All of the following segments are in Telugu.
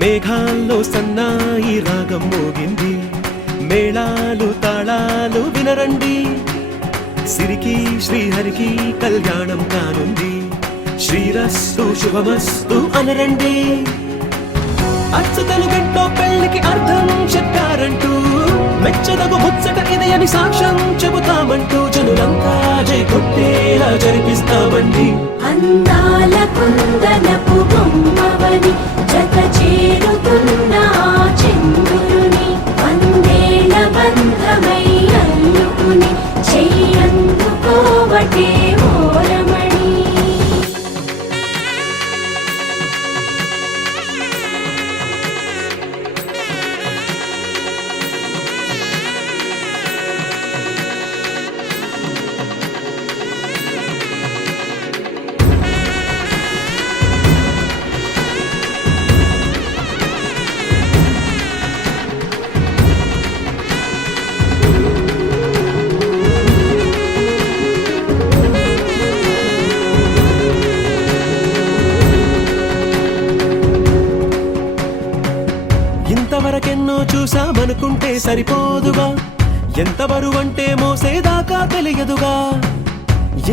మేఘాల్లో సన్నాయి రాగం మోగింది, మేళాలు తాళాలు వినరండి, సిరికి శ్రీహరికి కళ్యాణం కానుంది, శ్రీరస్తు శుభమస్తు అనరండి. అచ్చు తెలుగింటో పెళ్లికి అర్థం చెప్పారంటూ, మెచ్చదగు ముచ్చట ఇది అని సాక్ష్యం చెబుతామంటూ, జనులంతా జై కొట్టేలా జరిపిస్తామండి. అందాల కుందనపు బొమ్మవని జత చేరుతున్న చంద్రుని, వందేళ్ల బంధమై అల్లుకుని చెయ్యందుకోవటే ఓరమణి. ఇంతవరకెన్నో చూసామనుకుంటే సరిపోదుగా, ఎంత బరువంటే మోసేదాకా తెలియదుగా,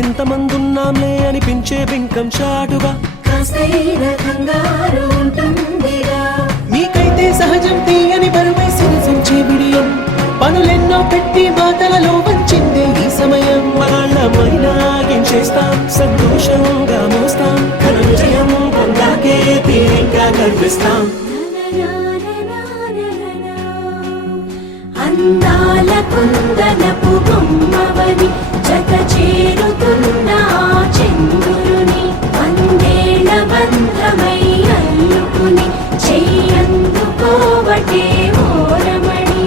ఇంతమందున్నాంలే అనిపించే బింకం చాటుగా, కాస్తైన కంగారు ఉంటుందిగా. మీకైతే సహజం తీయని బరువై సిరిసంచే బిడియం, పనులెన్నో పెట్టి మాటలలో వంచిందే ఈ సమయం. మనాళ్ళమైనా ఏం చేస్తాం, సంతోషంగా మోస్తాం, ఘన విజయం పొందాకే తీరిగ్గా కనిపిస్తాం. అందాల కుందనపు బొమ్మవని జత చేరుతున్న చంద్రుని, వందేళ్ల బంధమై అల్లుకుని చెయ్యందుకోవటే ఓరమణి.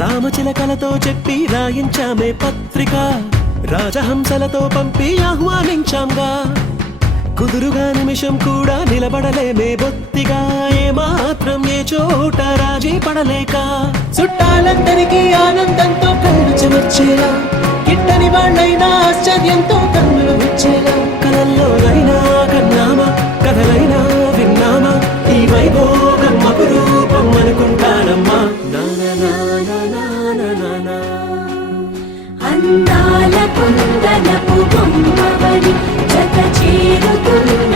రామచిలకలతో చెప్పి రాయించామే పత్రిక, రాజహంసలతో పంపి ఆహ్వానించాంగా, కుదురుగా నిమిషం కూడా నిలబడలేమే బొత్తిగా, ఏ మాత్రం ఏ చోట రాజీ పడలేక, చుట్టాలందరికీ ఆనందంతో కళ్ళు చెమర్చేలా, కిట్టని వాళ్ళైనా ఆశ్చర్యంతో కన్నులు వచ్చేలా, కలల్లోనైనా కన్నామా కథలైనా విన్నామా, ఈ వైభోగం అపురూపం అనుకుంటానమ్మా. అందాల కుందనపు బొమ్మవని జత చేరుతున్న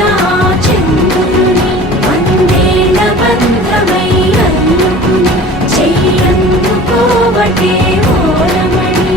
చంద్రుని, వందేళ్ల బంధమై అల్లుకుని చెయ్యందుకోవటే ఓరమణి.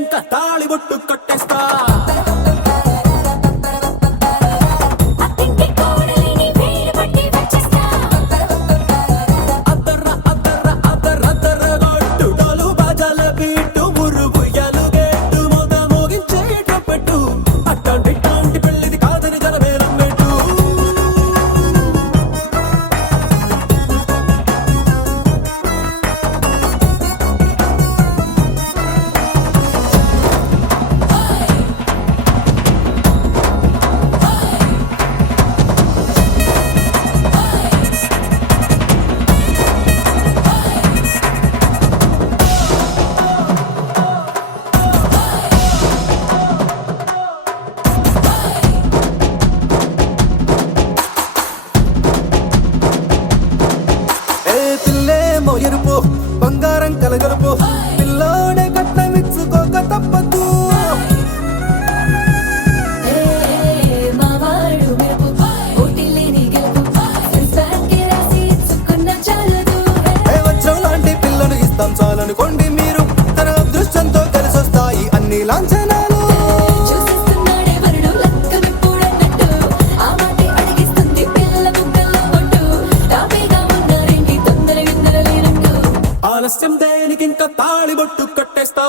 దేనికింకా తాళిబొట్టు కట్టేస్తా అత్తింటి కోడలిని వేలు పట్టి వచ్చేస్తా అద్దర్ర అద్దర్ర అద్దర్ర అద్దర్ర గొట్టు డోలు బాజాల బీటు మురుగుయ్యలు గెట్టు మొద మోగించేటప్పెట్టు అట్టాంటి ఇట్టాంటి పెళ్ళిది కాదని జనమేలం పెట్టు పిల్లేమో ఎరుపు బంగారం కలగలుపు పిల్లోడే కట్టమిచ్చుకోక తప్పదు మావాడు మెరుపు ఓటిల్లేని గెలుపు సంసారానికి రాసి ఇచ్చుకున్న చాలదు వజ్రం లాంటి పిల్లను ఇస్తాం చాలనుకోండి మీరు తన అదృష్టంతో కలిసొస్తాయి అన్ని లాంఛనాలు చూసేస్తున్నాడే వరుడు లక్కమిప్పుడన్నట్టు ఆ మాటే అడిగిస్తుంది పిల్ల బుగ్గల్లో బొట్టు తాపీగా ఉన్నారేంటి తొందర విందర లేనట్టు ఆలస్యం దేనికింకా తాళిబొట్టు కట్టేస్తా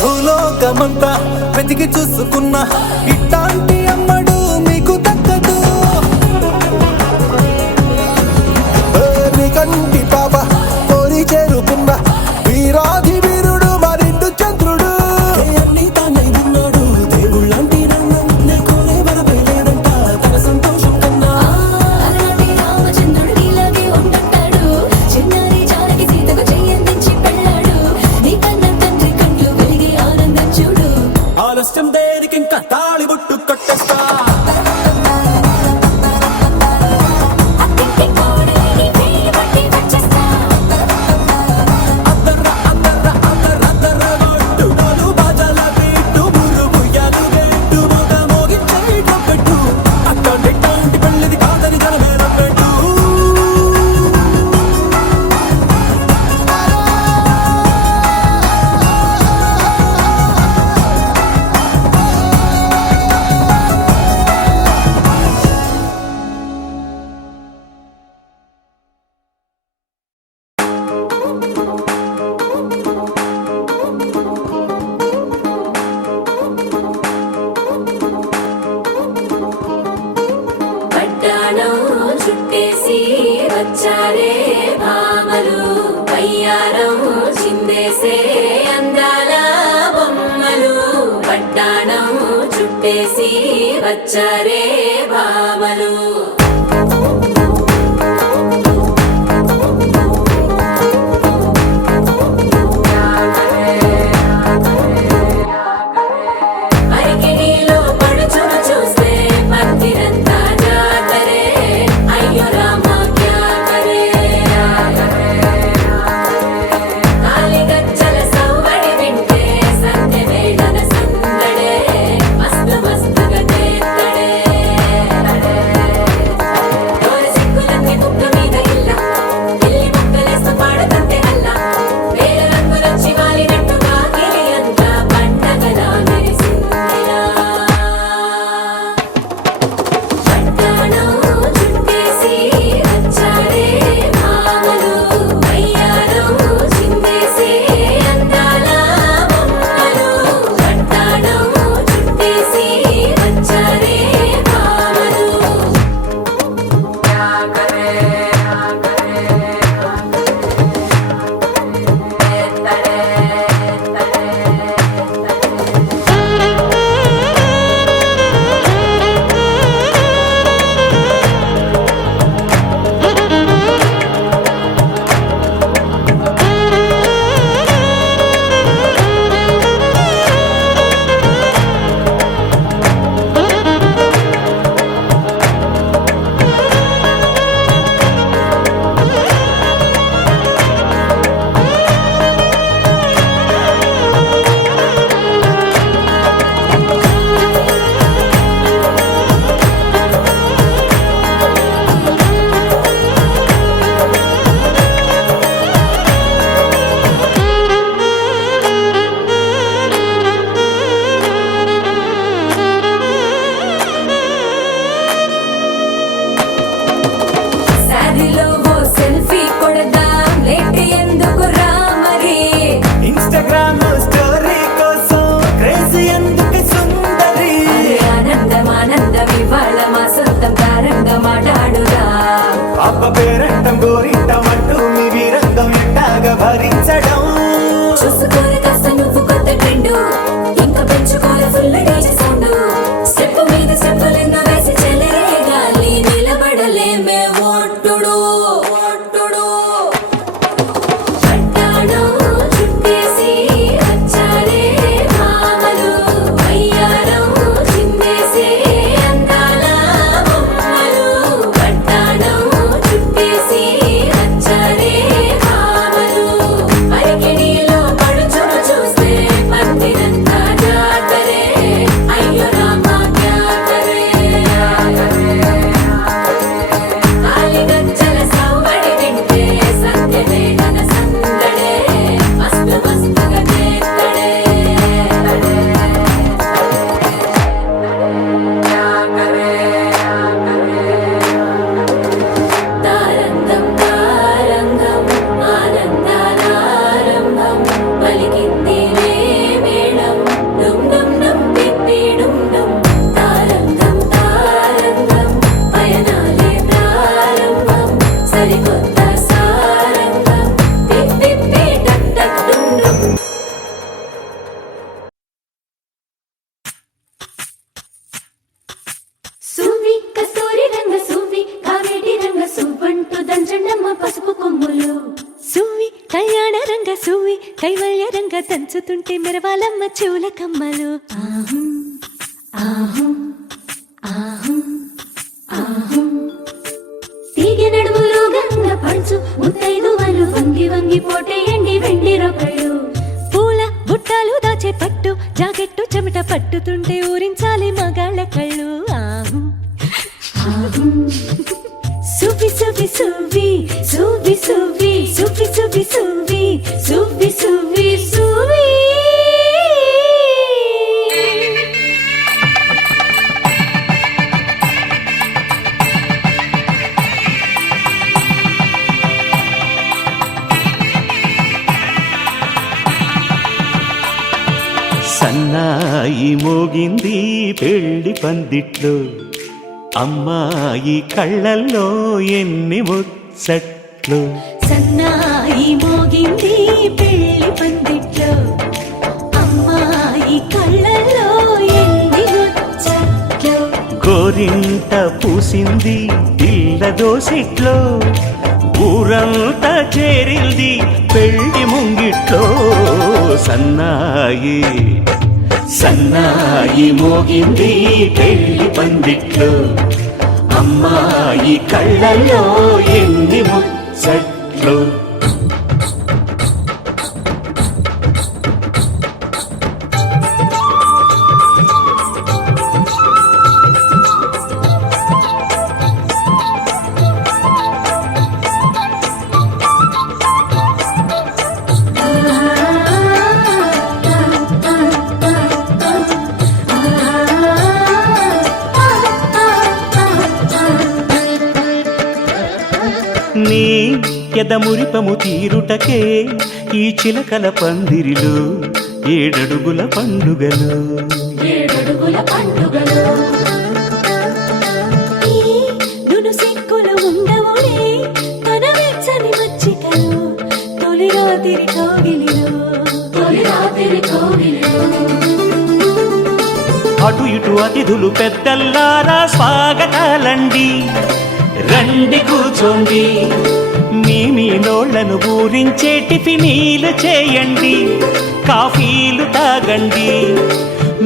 భూలోకమంతా వెతికి చూసుకున్నా ఇట్టాంటి అమ్మడు మీకు దక్కదు నీ కంటి పాప కోరి చేరుకున్న వీరాధి వీరుడు మరిండు చంద్రుడు అన్ని తానై ఉన్నాడు దేవుళ్ళంటి రంగం నే కోరే వరపై లేదంట తన సంతోషం కన్నా అలాంటి రామచంద్రుడు నీలాగే ఉండంటాడు చిన్నారి జానకి సీతకు చెయ్యందించి పెళ్ళాడు నీ కన్న తండ్రి కండ్లు వెలిగి ఆనందం చూడు ఆలస్యం దేనికింకా తాళిబొట్టు కట్టేస్తా అత్తింటి కోడలిని వేలు పట్టి వచ్చేస్తా అద్దర్ర అద్దర్ర అద్దర్ర అద్దర్ర గొట్టు డోలు బాజాల బీటు మురుగుయ్యలు గెట్టు మొద మోగించేటప్పెట్టు అట్టాంటి ఇట్టాంటి పెళ్ళిది కాదని జనమేలం పెట్టు పట్టాణం చుట్టేసి వచ్చారే భామలు పయ్యారం చిందేసే అందాల బొమ్మలు పట్టాణం చుట్టేసి వచ్చారే భామలు అరికిణీలో పడుచును చూస్తే పత్తిరంతా జాతరే అయ్యో రామా క్యా కరే కాలిగజ్జల సవ్వడి వింటే సంధ్య వేళన సందడే మస్తు మస్తుగా చేత్తడే శారీలో ఓ సెల్ఫీ కొడదాం లేట్ ఎందుకు రా మరి ఇన్స్టాగ్రామ్ స్టోరీ కోసం క్రేజీ ఎందుకు సుందరి అరే ఆనందం ఆనందం ఇవాళ మా సొంతం తారంగా మాట్లాడుదా అబ్బ పేరంటం గోరింటం అంటూ మీ వీరంగం ఎట్టాగా భరించడం చూసుకోరు కాస్త నువ్వు కొత్త ట్రెండ్ ఇంకా పెంచుకోరు ఫుల్ డీజే సౌండ్ స్టెప్ మీద స్టెప్పులెన్నో వేసి చెలే గాలి నిలబడలేమే ఒట్టుడు ఒట్టుడు పట్టాడు చుట్టేసి వచ్చారే మామలు అయ్యారం చిందేసే అందాల బొమ్మలు పట్టాడు చుట్టేసి వచ్చారే మామలు అరికెడిలో పడుచును చూస్తే పత్తినంతా జాతరే అయ్యో రామా జాతరే కాలిగజ్జల సవ్వడి వింటే సత్యమే ఘన సందడే మస్తు మస్తుగా చేస్తడే తారంగం తారంగం ఆనందానారంభం పలికింది రే మేళం డుమ్ డుమ్ డుమ్ పిప్పి డుమ్ డుమ్ తారంగం తారంగం పయనాలే ప్రారంభం సరికొత్త సారంగం పిప్పి టక్ టక్ డుమ్ డుమ్ సువ్వి కస్తూరి రంగ సువ్వి కావేటి రంగ సువ్వంటూ దంచండమ్మ పసుపు కొమ్ములు సువ్వి కళ్యాణ రంగ సువ్వి కైవల్య రంగ దంచుతుంటే మెరవాలమ్మ చెవుల కమ్మలు ఆహం ఆహం ఆహం ఆహం తీగ నడుములు గంగ పంచు ముత్తైదువలు వంగి వంగి పోటేయండి వెండి రొకళ్ళు పూల బుట్టాలు దాచే పట్టు జాకెట్టు చెమట పట్టుతుంటే ఊరించాలి మగాళ్ళ కళ్ళు ఆహు ఆహం సువ్వి సువ్వి సువ్వి సువ్వి సువ్వి సువ్వి సువ్వి సువ్వి సువ్వి సువ్వి సువ్వి సన్నాయి మోగింది పెళ్లి పందిట్లో అమ్మాయి కళ్ళల్లో ఎన్ని ముచ్చట్లు సన్నాయి మోగింది పెళ్లి పందిట్లో అమ్మాయి కళ్ళల్లో ఎన్ని ముచ్చట్లు గోరింట పూసింది ఇళ్ళ దోసిట్లో ఊరంతా చేరింది పెళ్లి ముంగిట్లో సన్నాయి సన్నాయి మోగింది పెళ్లి పందిట్లో అమ్మాయి కళ్ళల్లో ఎన్ని ముచ్చట్లు నీ ఎదమురిపము తీరుటకే ఈ చిలకల పందిరిలో ఏడడుగుల పండుగలు ఏడడుగుల పండుగలు ఈ నును సిక్కులు ఉండవులే తన వెచ్చని మచ్చికలు తొలి రాత్రి కోగిలిలో తొలి రాత్రి కోవిలిలో అటు ఇటు అతిథులు పెద్దల్లారా స్వాగతాలండి రండి కూర్చోండి మీ నోళ్లను ఊరించే టిఫినీలు చేయండి కాఫీలు తాగండి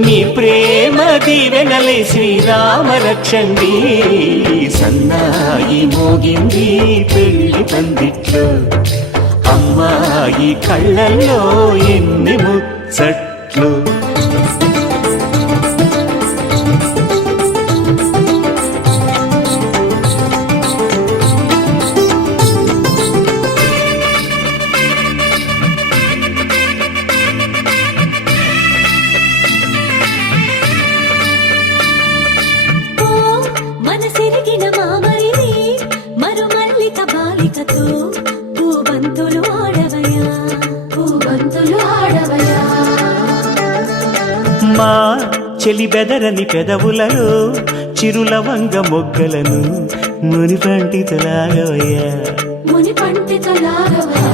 మీ ప్రేమ దీవెనలే శ్రీరామ రక్షండి సన్నాయి మోగింది పెళ్లి పందిట్లో అమ్మాయి కళ్ళల్లో ఎన్ని ముచ్చట్లు చెలి బెదరని పెదవులలో చిరులవంగ మొగ్గలను మునిపంటి తొలాగవయ్యా ముని పండితులాగవయా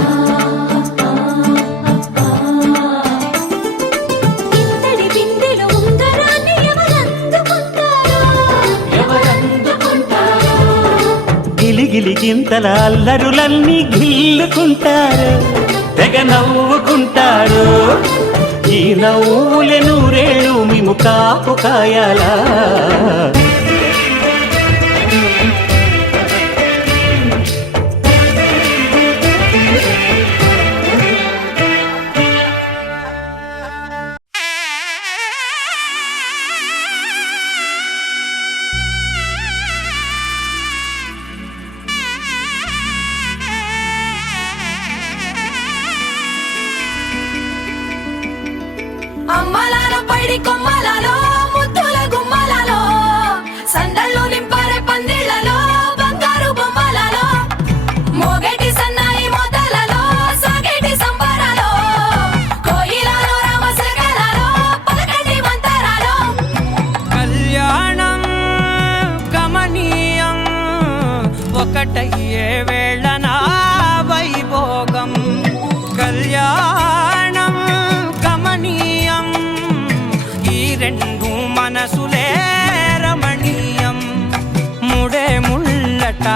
ఇంతటి బిందెలో ఉంగరాన్ని ఎవరందుకుంటారో గిలిగిలి గింతల అల్లరులన్నీ గిల్లుకుంటారు తెగ నవ్వుకుంటారు ఈ నవ్వులే నూరేళ్ళు మేము కాపు కాయాలా అమ్మలాల పైడి కొమ్మలలో ముద్దుల గుమ్మలలో సందళ్ళు నింపారే పందిళ్లలో బంగారు బొమ్మలలో మోగేటి సన్నాయి మొదలలో సాగేటి సంబరాలో కోయిలలో రామశకలలో పలకటి మంతరాలో కళ్యాణం గమనీయం ఒకటయ్యే వేళ నా వైభోగం కళ్యాణం గమనీయం ఈ రెండు మనసులే రమణీయం ముడే ముళ్ళట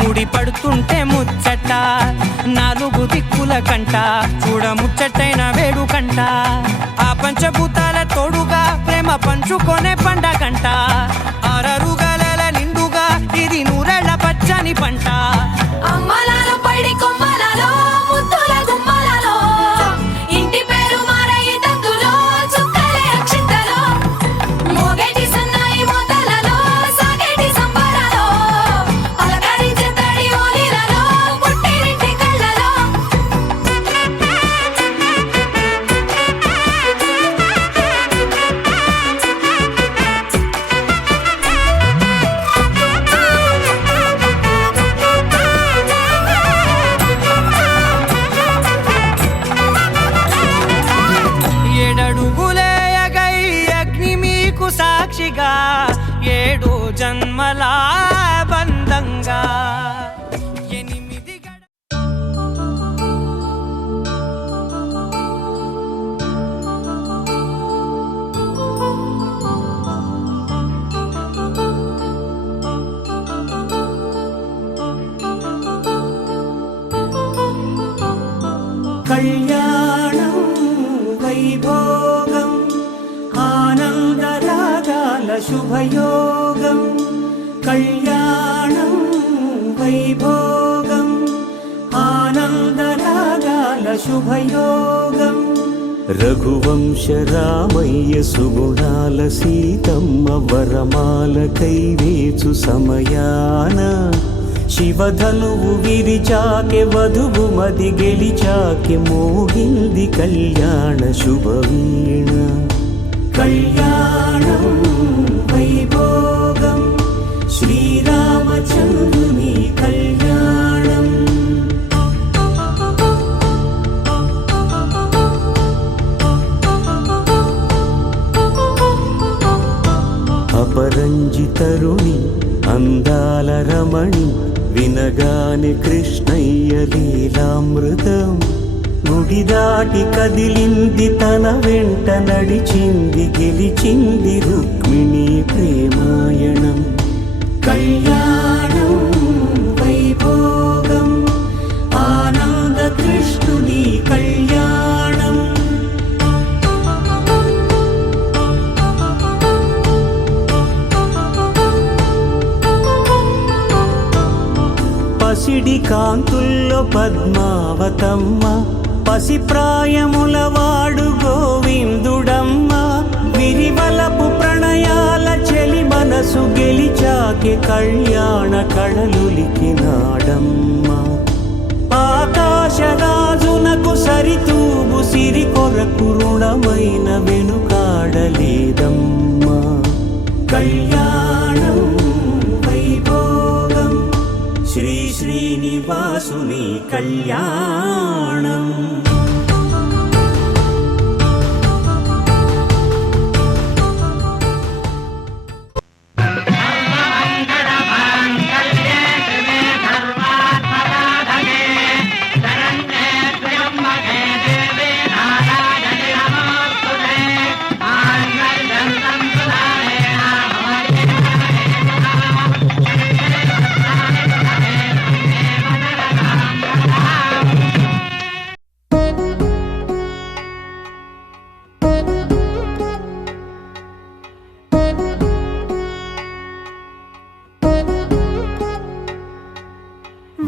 ముడి పడుతుంటే ముచ్చట నాలుగు దిక్కుల కంట చూడ ముచ్చటైన వేడుకంట ఆ పంచభూతాల తోడుగా ప్రేమ పంచుకొనే పండగంట అరరుగల నిండుగా ఇది నూరెళ్ళ పచ్చని పంట అమ్మలాల పైడి కొమ్మలలో ముద్దుల గుమ్మలలో ఇంటి పేరు మారయి తందులో చుక్కలే అక్షింతలో మోగేటి సన్నాయి మొదలలో సాగేటి సంబరాలో పలకరించే తడి ఓలిలలో పుట్టినింటి కళ్ళలో ఏడడుగులేయగై అగ్ని మీకు సాక్షిగా ఏడు జన్మల బంధంగా ఎనిమిది కళ్యాణం వైభోగం ఆనందరాగాల శుభయోగం కళ్యాణం వైభోగం ఆనందరాగాల శుభయోగం రఘువంశ రామయ్య సుగుణాల సీతమ్మ వరమాల కైవేచు సమయాన శివధనువు విరిచాకె వధువు మది గెలిచాకె మోగింది కళ్యాణ శుభవీణ కళ్యాణం వైభోగం శ్రీరామచంద్రుని కళ్యాణం అపరంజితరుణి అందాల రమణి వినగానే కృష్ణయ్య లీలామృతం గుడి దాటి కదిలింది తన వెంట నడిచింది గెలిచింది రుక్మిణి ప్రేమాయణం కళ్యాణం వైభోగం ఆనంద కృష్ణుని కళ్యాణం పసిడి కాంతుల్లో పద్మావతమ్మ పసిప్రాయముల వాడు గోవిందుడమ్మ విరివలపు ప్రణయాల చెలి మనసు గెలిచాకె కళ్యాణ కళలులికినాడమ్మ ఆకాశరాజునకు సరితూబు సిరి కొరకు రుణమైన వెనుకాడలేదమ్మా కళ్యాణం వైభోగం శ్రీ శ్రీనివాసుని కళ్యాణం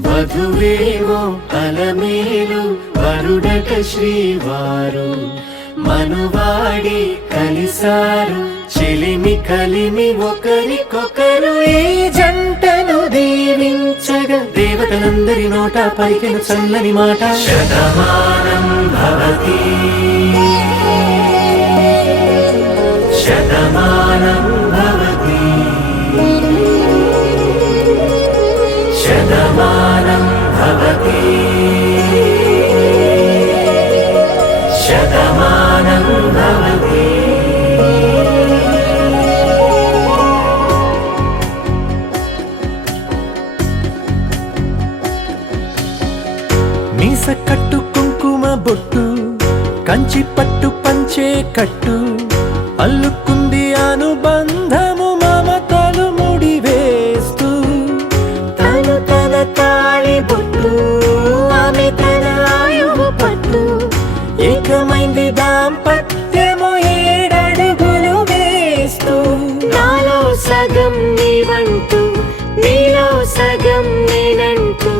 వధువేమో అలమేలు వరుడట శ్రీవారు మనువాడి కలిసారు చెలిమి కలిమి ఒకరికొకరు ఈ జంటను దీవించగా దేవతలందరి నోట పలికిన చల్లని మాట శతమానం భవతి శతమానం భవతి శతమానం భవతి శతమానం భవతి. మీస కట్టు కుంకుమ బొట్టు కంచి పట్టు పంచే కట్టు అల్లుకుంది అనుబంధము మమతలు ముడివేస్తూ తను తన తాళి బొట్టు ఆమె తన ఆయువు పట్టు ఏకమైంది దాంపత్యము 7 అడుగులు వేస్తూ నాలో సగం నీవంటూ నీలో సగం నేనంటూ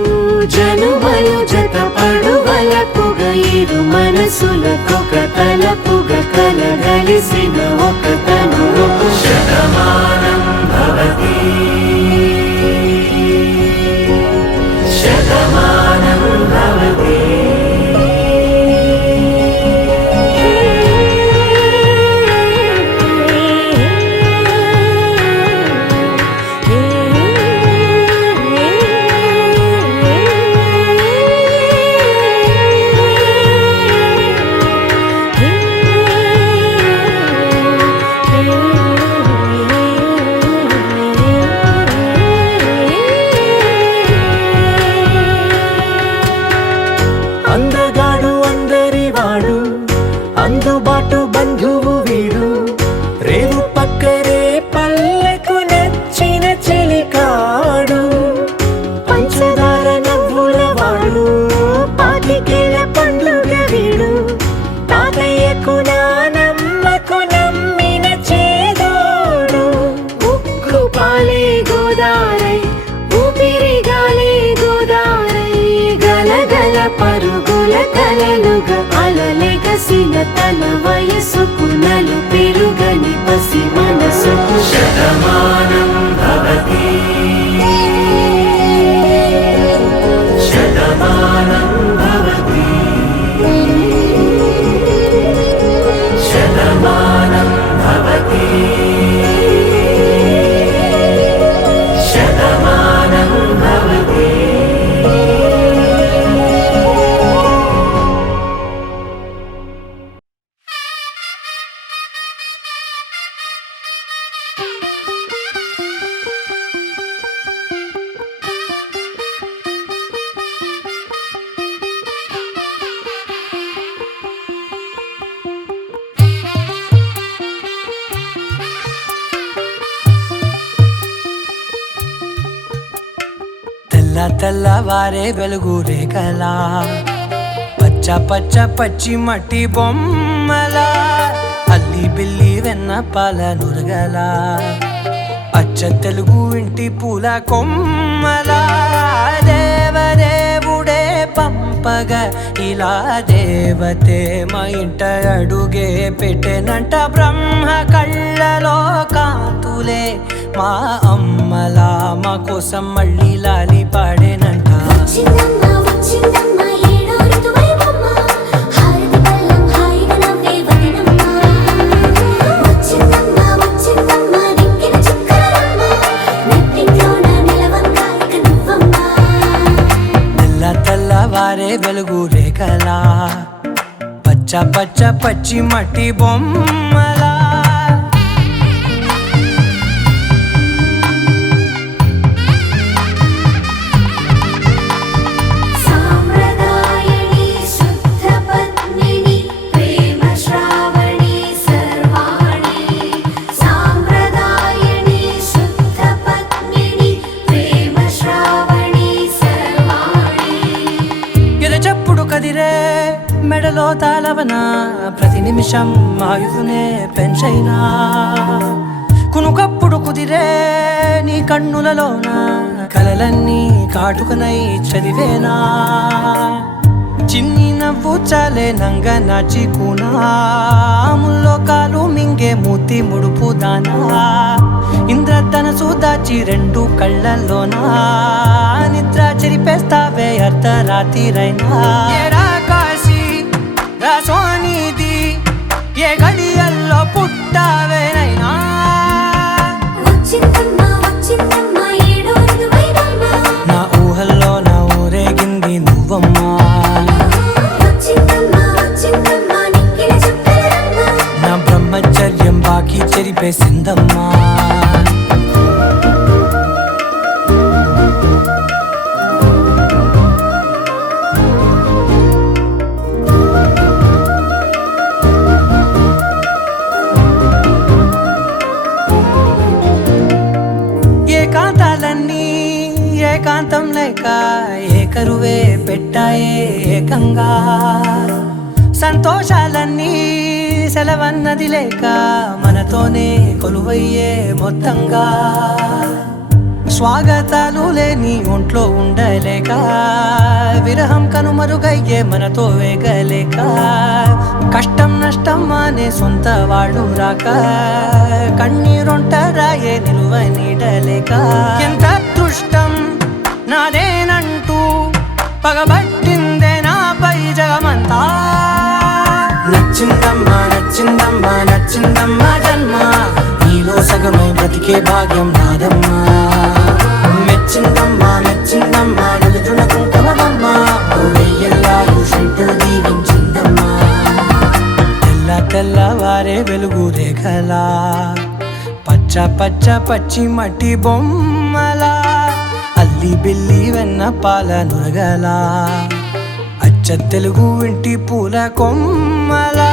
జనుమలు జత పడువలపుగ ఇరు మనసులకొక తలపుగ కలగలిసిన ఒక తను శతమానం భవతి శతమానం భవతి. అందగాడు అందరివాడు అందుబాటు బంధువు వీడు రేవు పక్కరే పల్లెకు నచ్చిన చెలికాడు పంచదార నవ్వుల వాడు పాతికేల పండుగ వీడు తాతయ్యకు నానమ్మకు నమ్మిన చేదోడు ఉక్కు పాలే గోదారై ఊపిరి గాలే గోదారై గలగల పరుగుల కలలుగా అలలెగసిన తన వయసుకు నలు పెరుగని పసి మనసుకు శతమానం భవతి శతమానం భవతి శతమానం భవతి శతమానం భవతి. తెల్లవారే వెలుగు రేఖలా పచ్చ పచ్చ పచ్చి మట్టి బొమ్మలా అల్లి బిల్లి వెన్న పాల నురగలా అచ్చ తెలుగు ఇంటి పూల కొమ్మలా దేవదేవుడే పంపగా ఇలా దేవతే మా ఇంట అడుగే పెట్టెనంట బ్రహ్మ కళ్ళలో కాంతులే మా అమ్మలా మా కోసం మళ్ళీ లాలి పాడేనంట. వచ్చిందమ్మా వచ్చిందమ్మా ఏడో ఋతువైవమ్మ హారతి పళ్ళం హాయిగా నవ్వే వదినమ్మ వచ్చిందమ్మా వచ్చిందమ్మా దిక్కిన చుక్కలమ్మ నెట్టింట్లోన నిలవంగా ఇక నువ్వమ్మా తెల్లవారే వెలుగు రేఖలా పచ్చ పచ్చ పచ్చి మట్టి బొమ్మలా సాంప్రదాయని శుద్ధ పద్మిని ప్రేమ శ్రావణి సర్వాణి సాంప్రదాయని శుద్ధ పద్మిని ప్రేమ శ్రావణి సర్వాణి ఎరచప్పుడు కదిరే మెడలో తాళవన ప్రతి నిమిషం ఆయుధునే పెంచైనా కునుకప్పుడు కుదిరే నీ కన్నులలోన కలలన్నీ కాటుకనై చదివేనా చిన్ని నవ్వు చాలే నంగ నాచి కూనాముల్లోకాలు మింగే మూతి ముడుపు దానా ఇంద్రధనసు దాచి రెండు కళ్ళల్లోనా నిద్ర చెరిపేస్తావే అర్ధరాత్రిరైనా ఏరా కాశీ రా సోనిది ఏ గడియల్లో పుట్టావేనైనా వచ్చిందమ్మా వచ్చిందమ్మా ఏడో ఋతువైనమ్మా నా ఊహల్లో నా ఊరేగింది నువ్వమ్మా వచ్చిందమ్మా వచ్చిందమ్మా నిక్కిన చుక్కలమ్మా నా బ్రహ్మచర్యం బాకీ చెరిపేసిందమ్మా ఏకాంతాలన్నీ ఏకాంతం లేక ఏకరువే పెట్టాయే ఏకంగా సంతోషాలన్నీ సెలవన్నది లేక మనతోనే కొలువయ్యే మొత్తంగా స్వాగతాలు లేని ఒంట్లో ఉండలేక విరహం కనుమరుగయ్యే మనతో వేగలేక కష్టం నష్టం అనే సొంత వాళ్ళు రాక కన్నీరొంటరాయే నిలువ నీడలేక ఎంత దృష్టం నాదేనంటూ పగబట్టిందే నాపై జగమంతా నచ్చిందమ్మా నచ్చిందమ్మా నచ్చిందమ్మా జన్మ నీలో సగమై బ్రతికే భాగ్యం నాదమ్మా మెచ్చిందమ్మా మెచ్చిందమ్మా నుదుటిన కుంకుమమ్మా వెయ్యల్లాలు శంకులు దీవించిందమ్మా తెల్ల తెల్లవారే వెలుగు రేఖలా పచ్చ పచ్చ పచ్చి మట్టి బొమ్మలా అల్లి బిల్లి వెన్న పాల నురగలా అచ్చ తెలుగు ఇంటి పూల కొమ్మలా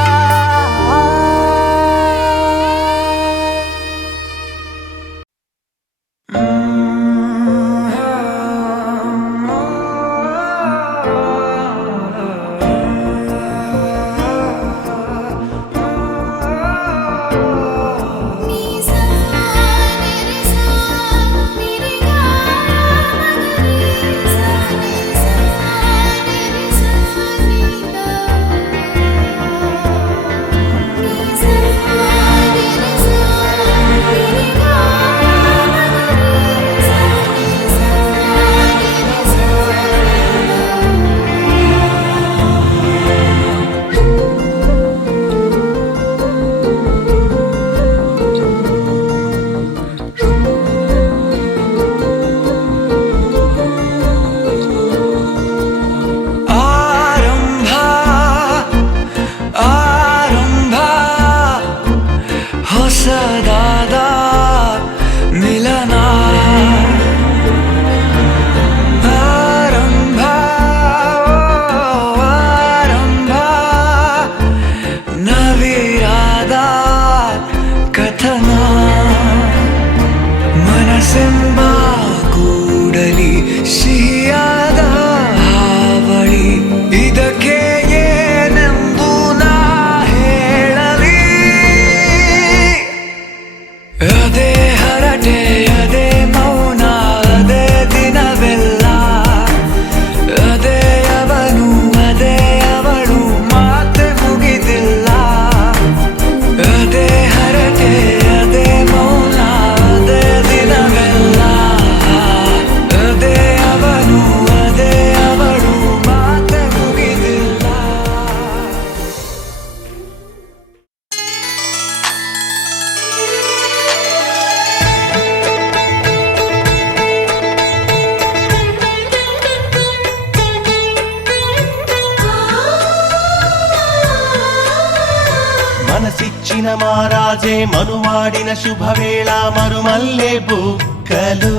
మనసిచ్చిన మారాజే మనువాడిన శుభవేళ మరుమల్లె బుక్కలు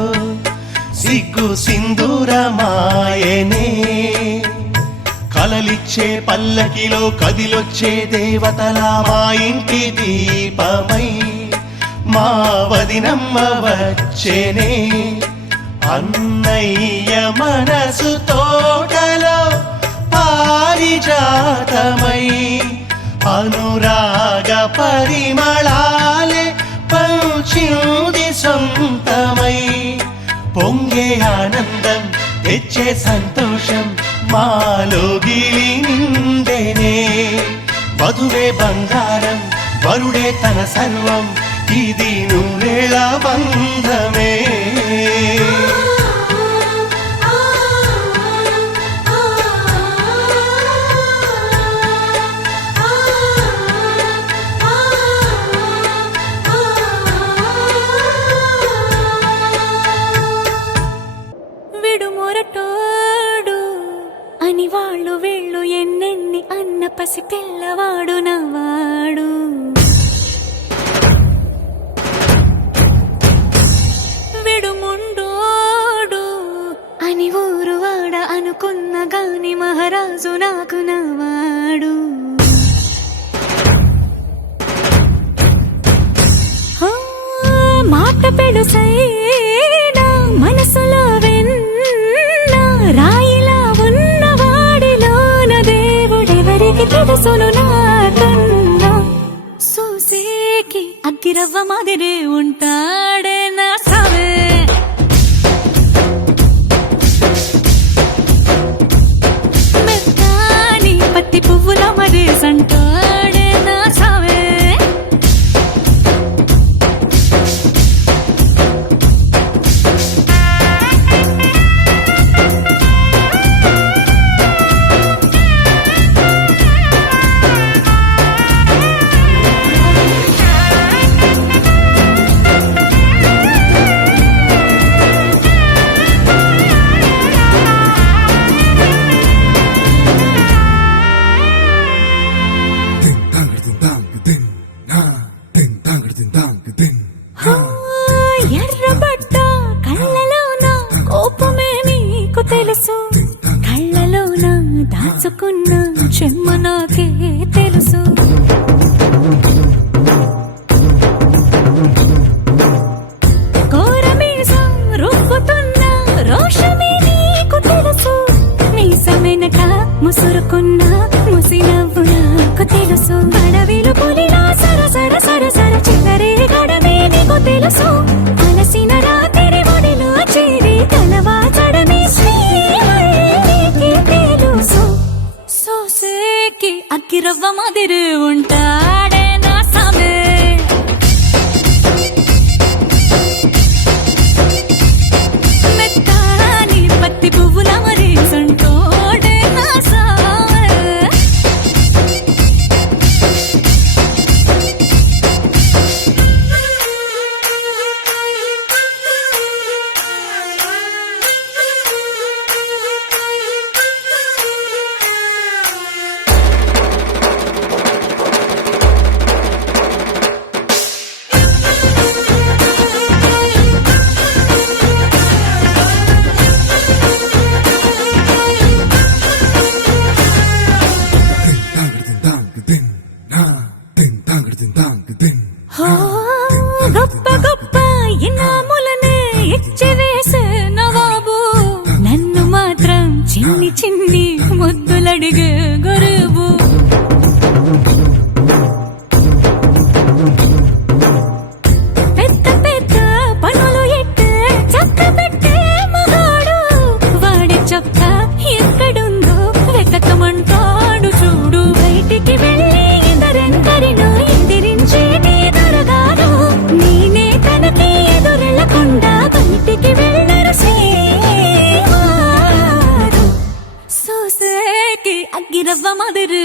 సిగ్గు సింధూరమాయనే కలలిచ్చే పల్లకిలో కదిలొచ్చే దేవతలా మా ఇంటి దీపమై మా వదినమ్మ వచ్చేనే అన్నయ్య మనసు తోటలో పారిజాతమై అనురాగ పరిమళాలే పంచింది సొంతమై పొంగే ఆనందం తెచ్చే సంతోషం మాలో గిలి నిండేనే వధువే బంగారం వరుడే తన సర్వం ఇది నూరేళ్ళ బంధమే విడుమొరటోడు అని వాళ్ళు వీళ్ళు ఎన్నెన్ని అన్న పసి పిల్లవాడు నవ్వాడు విడుముండోడు అని ఊరు వాడ అనుకున్న గాని మహారాజు నాకు నవ్వాడు మాట పెడుసైనా మనసులో వెన్న రాయిలా ఉన్నవాడిలోన దేవుడెవరికి తెలుసును నాకన్నా సూసేకి అగ్గిరవ్వ మాదిరి ఉంటాడే నా సావే మెత్తాని పత్తి పువ్వుల మరి సంటాడే నా సావే ఎర్రబడ్డ కళ్ళలోన కోపమే నీకు తెలుసు కళ్ళలోన దాచుకున్న చెమ్మ నాకే తెలుసు కోరమీసం రుబ్బుతున్న రోషమే నీకు తెలుసు మీసమెనక ముసురుకున్న ముసినవ్వు నాకు తెలుసు అడవిలు పులిలా సరసర సరసర చిల్లరే గడమే నీకు తెలుసు అలసిన రాత్రి ఒడిలో చేరి తలవాచడమే శ్రీకి తెలుసు సోసేకి అగ్గిరవ్వ మాదిరి ఉంటాడే నా సామే మెత్తాని పత్తి పువ్వుల మరి సంటోడే నా సామే గొప్ప గొప్ప ఇనాములనే ఇచ్చి వేసే నవాబు నన్ను మాత్రం చిన్ని చిన్ని ముద్దులడిగే గురువు పెద్ద పెద్ద పనులు ఎట్టే చక్క పెట్టే మగాడు వాడి చొక్క ఎక్కడుందో వెతకమంటాడు చూడు బయటికి వెళ్ళి ఇద్దరెందరినో ఎదిరించేటి దొరగారు నేనే తనకి ఎదురెళ్ళకుండా బయటికి వెళ్ళరు సోసేకి అగ్గిరవ్వ మాదిరి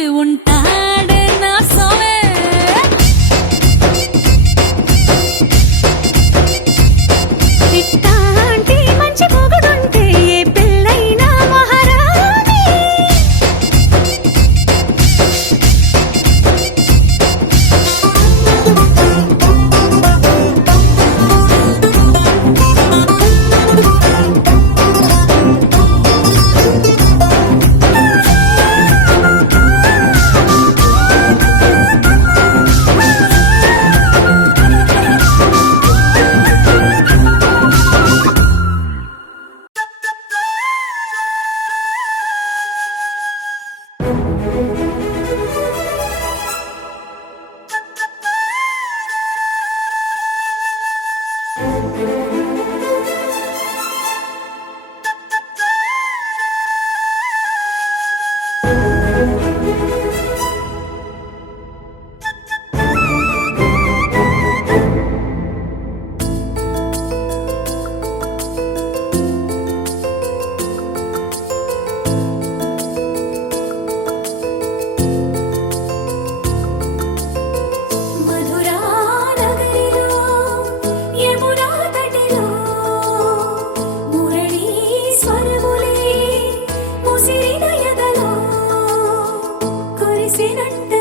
కలిసేనంట